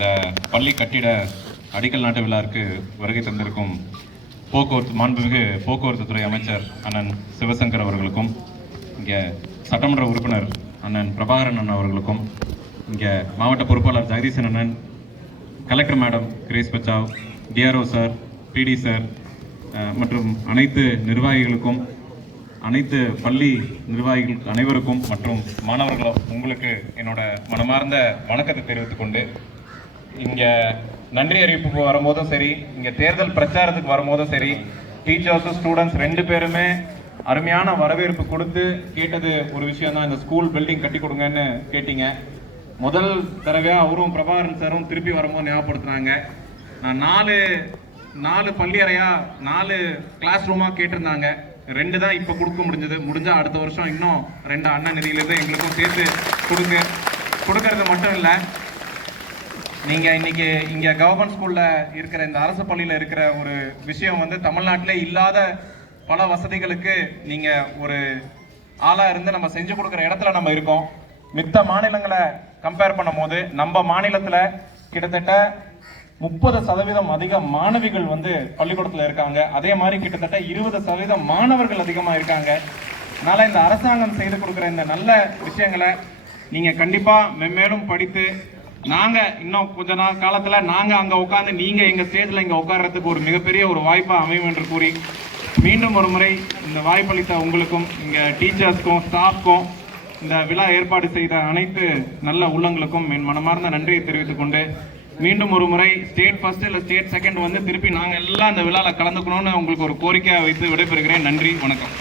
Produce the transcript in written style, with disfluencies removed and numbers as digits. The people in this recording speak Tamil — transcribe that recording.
இந்த பள்ளி கட்டிட அடிக்கல் நாட்டு விழாவிற்கு வருகை தந்திருக்கும் மாண்புமிகு போக்குவரத்து துறை அமைச்சர் அண்ணன் சிவசங்கர் அவர்களுக்கும், இங்கே சட்டமன்ற உறுப்பினர் அண்ணன் பிரபாகரன் அண்ணன் அவர்களுக்கும், இங்கே மாவட்ட பொறுப்பாளர் ஜெகதீசன் அண்ணன், collector madam Grace Pachuau, DRO sir, PD sir மற்றும் அனைத்து நிர்வாகிகளுக்கும், அனைத்து பள்ளி நிர்வாகிகள் அனைவருக்கும் மற்றும் மாணவர்களும் உங்களுக்கு என்னோட மனமார்ந்த வணக்கத்தை தெரிவித்துக் கொண்டு, இங்கே நன்றி அறிவிப்புக்கு வரும்போதும் சரி, இங்கே தேர்தல் பிரச்சாரத்துக்கு வரும்போதும் சரி, டீச்சர்ஸும் ஸ்டூடெண்ட்ஸ் ரெண்டு பேருமே அருமையான வரவேற்பு கொடுத்து கேட்டது ஒரு விஷயம் தான். இந்த ஸ்கூல் பில்டிங் கட்டி கொடுங்கன்னு கேட்டீங்க. முதல் தடவையாக அவரும் பிரபாகரன் சாரும் திருப்பி வரும்போது ஞாபகப்படுத்துனாங்க. நான் நாலு பள்ளி அறையா 4 கிளாஸ் ரூமாக கேட்டிருந்தாங்க. 2 தான் இப்போ கொடுக்க முடிஞ்சா அடுத்த வருஷம் இன்னும் 2 அண்ணன் நிதியிலேருந்து எங்களுக்கும் சேர்த்து கொடுக்கறது மட்டும் இல்லை, நீங்கள் இன்னைக்கு இங்கே கவர்மெண்ட் ஸ்கூலில் இருக்கிற இந்த அரசு பள்ளியில் இருக்கிற ஒரு விஷயம் வந்து தமிழ்நாட்டிலே இல்லாத பல வசதிகளுக்கு நீங்கள் ஒரு ஆளாக இருந்து நம்ம செஞ்சு கொடுக்குற இடத்துல நம்ம இருக்கோம். மித்த மாநிலங்களை கம்பேர் பண்ணும் போது நம்ம மாநிலத்தில் கிட்டத்தட்ட 30% அதிக மாணவிகள் வந்து பள்ளிக்கூடத்தில் இருக்காங்க. அதே மாதிரி கிட்டத்தட்ட 20% மாணவர்கள் அதிகமாக இருக்காங்க. அதனால் இந்த அரசாங்கம் செய்து கொடுக்குற இந்த நல்ல விஷயங்களை நீங்கள் கண்டிப்பாக மென்மேலும் படித்து, நாங்கள் இன்னும் கொஞ்ச நாள் காலத்தில் நாங்கள் அங்கே உட்காந்து நீங்கள் எங்கள் ஸ்டேஜில் இங்கே உட்கார்றதுக்கு ஒரு மிகப்பெரிய ஒரு வாய்ப்பாக அமையும் என்று கூறி, மீண்டும் ஒரு முறை இந்த வாய்ப்பளித்த உங்களுக்கும், இங்கே டீச்சர்ஸ்க்கும், ஸ்டாஃப்க்கும், இந்த விழா ஏற்பாடு செய்த அனைத்து நல்ல உள்ளங்களுக்கும் என் மனமார்ந்த நன்றியை தெரிவித்துக் கொண்டு, மீண்டும் ஒரு முறை ஸ்டேட் ஃபர்ஸ்ட் இல்லை ஸ்டேட் செகண்ட் வந்து திருப்பி நாங்கள் எல்லாம் இந்த விழாவில் கலந்துக்கணும்னு உங்களுக்கு ஒரு கோரிக்கையை வைத்து விடைபெறுகிறேன். நன்றி, வணக்கம்.